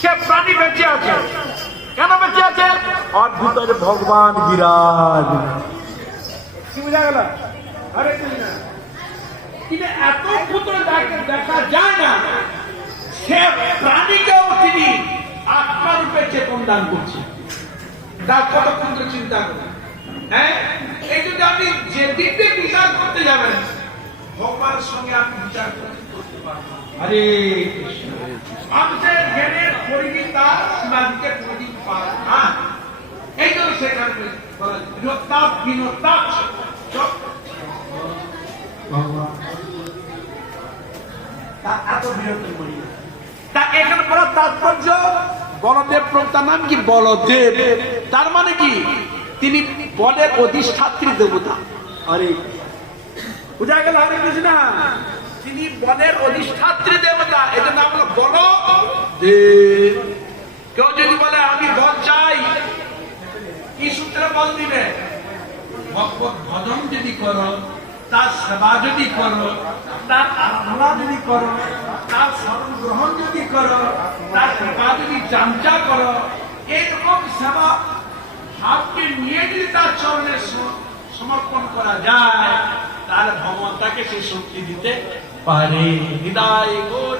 সে প্রাণী বেঁচে আছে। কেন বেঁচে আছে? আর ভিতরে ভগবান বিরাজ কি বোঝা গেল। আরে কিন্তু এত যাকে দেখা যায় না। সে প্রাণীকেও তিনি আত্মা রূপে চেতন দান করছে। তার কত ক্ষুদ্র চিন্তা করুন হ্যাঁ? এই যদি আপনি যে দিক দিয়ে বিচার করতে যাবেন, ভগবানের সঙ্গে আপনি বিচার করতে পারবেন। আরে মানুষের জ্ঞানের সীমান্তের না এই জন্য সেখানে বলা হয়, বিনোদাত বিনোদাত চক তা এত বিরক্ত করি তা এখানে বলার তাৎপর্য। বলদেব প্রভুতার নাম কি? বলদেব। তার মানে কি? তিনি বলের অধিষ্ঠাত্রী দেবতা। আরে বুঝা গেল হরে কৃষ্ণ? তিনি বলের অধিষ্ঠাত্রী দেবতা। এদের নাম হলো বল দেব কেউ যদি বলে আমি বল চাই কি সূত্রে বল দিবে। ভজন যদি করো, তার সেবা যদি করো, তার আরাধনা যদি করো, তার স্মরণ গ্রহণ যদি করো, তার কৃপা যদি চামচা করো, এরকম সেবা ভাবকে নিয়ে যদি তার চরণে সমর্পণ করা যায়, তার ভগবান তাকে সেই শক্তি দিতে পারে। হৃদয় গৌর